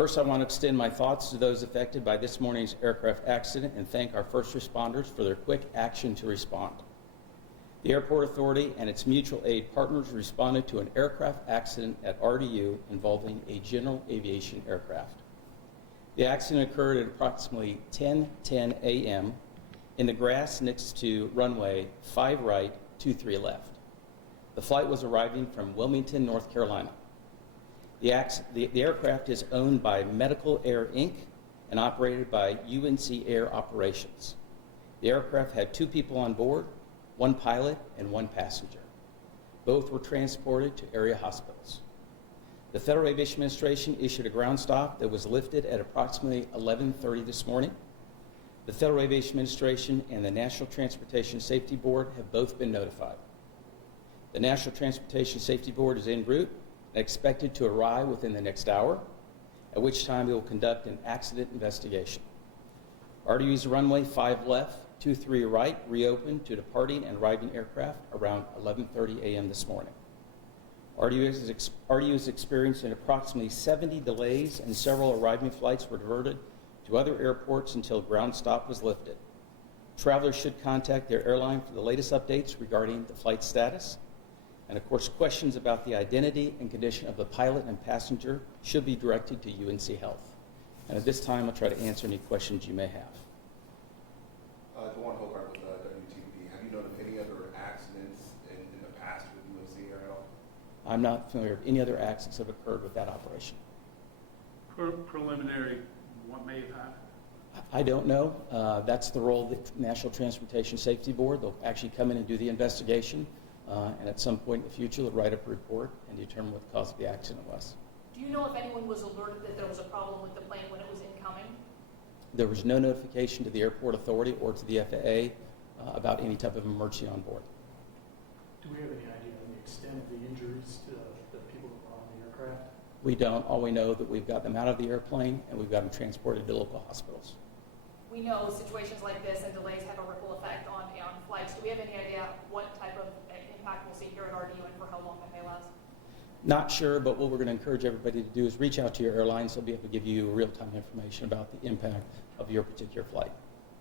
First, I want to extend my thoughts to those affected by this morning's aircraft accident and thank our first responders for their quick action to respond. The Airport Authority and its mutual aid partners responded to an aircraft accident at RDU involving a general aviation aircraft. The accident occurred at approximately 10:10 a.m. in the grass next to runway 5 right, 23 left. The flight was arriving from Wilmington, North Carolina. The aircraft is owned by Medical Air, Inc. and operated by UNC Air Operations. The aircraft had 2 people on board, 1 pilot and 1 passenger. Both were transported to area hospitals. The Federal Aviation Administration issued a ground stop that was lifted at approximately 11:30 this morning. The Federal Aviation Administration and the National Transportation Safety Board have both been notified. The National Transportation Safety Board is en route and expected to arrive within the next hour, at which time we will conduct an accident investigation. RDU's runway 5 left, 23 right reopened to departing and arriving aircraft around 11:30 a.m. this morning. RDU is experiencing approximately 70 delays and several arriving flights were diverted to other airports until ground stop was lifted. Travelers should contact their airline for the latest updates regarding the flight status. And of course, questions about the identity and condition of the pilot and passenger should be directed to UNC Health. And at this time, I'll try to answer any questions you may have. Dewan Hobart with WTP. Have you known of any other accidents in the past with UNC Air at all? I'm not familiar with any other accidents that have occurred with that operation. Preliminary, what may have happened? I don't know. That's the role of the National Transportation Safety Board. They'll actually come in and do the investigation. And at some point in the future, they'll write up a report and determine what the cause of the accident was. Do you know if anyone was alerted that there was a problem with the plane when it was incoming? There was no notification to the Airport Authority or to the FAA about any type of emergency on board. Do we have any idea on the extent of the injuries to the people that were on the aircraft? We don't. All we know that we've got them out of the airplane and we've got them transported to local hospitals. We know situations like this and delays have a ripple effect on flights. Do we have any idea what type of impact we'll see here at RDU and for how long that may last? Not sure, but what we're going to encourage everybody to do is reach out to your airlines. They'll be able to give you real-time information about the impact of your particular flight.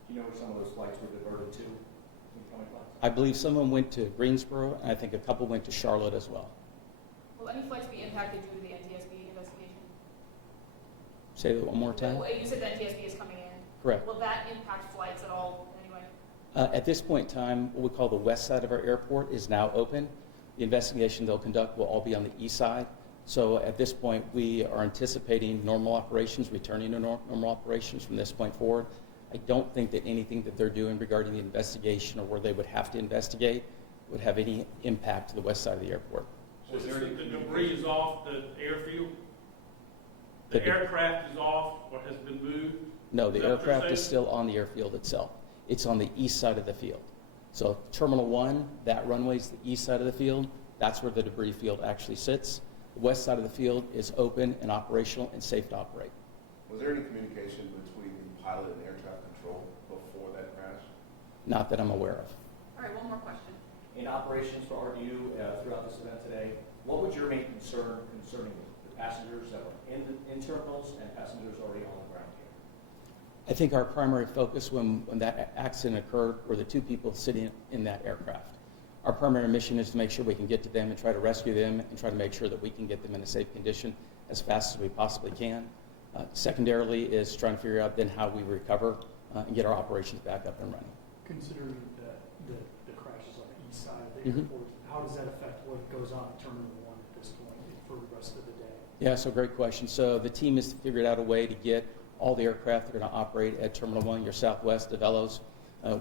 Do you know where some of those flights were diverted to? Incoming flights? I believe some of them went to Greensboro, and I think a couple went to Charlotte as well. Will any flights be impacted due to the NTSB investigation? Say that one more time. Well, you said the NTSB is coming in. Correct. Will that impact flights at all anyway? At this point in time, what we call the west side of our airport is now open. The investigation they'll conduct will all be on the east side. So at this point, we are anticipating normal operations, returning to normal operations from this point forward. I don't think that anything that they're doing regarding the investigation or where they would have to investigate would have any impact to the west side of the airport. So the debris is off the airfield? The aircraft is off or has been moved? No, the aircraft is still on the airfield itself. It's on the east side of the field. So Terminal 1, that runway is the east side of the field. That's where the debris field actually sits. The west side of the field is open and operational and safe to operate. Was there any communication between the pilot and air traffic control before that crash? Not that I'm aware of. All right, one more question. In operations for RDU throughout this event today, what would your main concern concerning the passengers that were in terminals and passengers already on the ground here? I think our primary focus when that accident occurred were the 2 people sitting in that aircraft. Our primary mission is to make sure we can get to them and try to rescue them and try to make sure that we can get them in a safe condition as fast as we possibly can. Secondarily is trying to figure out then how we recover and get our operations back up and running. Considering that the crash is on the east side of the airport, how does that affect what goes on at Terminal 1 at this point for the rest of the day? Yeah, so great question. So the team has figured out a way to get all the aircraft that are going to operate at Terminal 1, your southwest of Velos.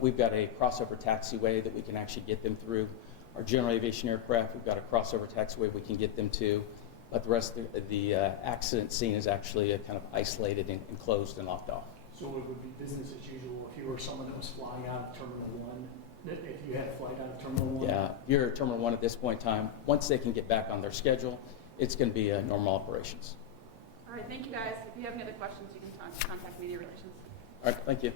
We've got a crossover taxiway that we can actually get them through. Our general aviation aircraft, we've got a crossover taxiway we can get them to. But the rest of the accident scene is actually kind of isolated and closed and locked off. So it would be business as usual if you were someone that was flying out of Terminal 1, if you had a flight out of Terminal 1? Yeah, if you're at Terminal 1 at this point in time, once they can get back on their schedule, it's going to be normal operations. All right, thank you guys. If you have any other questions, you can contact Media Relations. All right, thank you.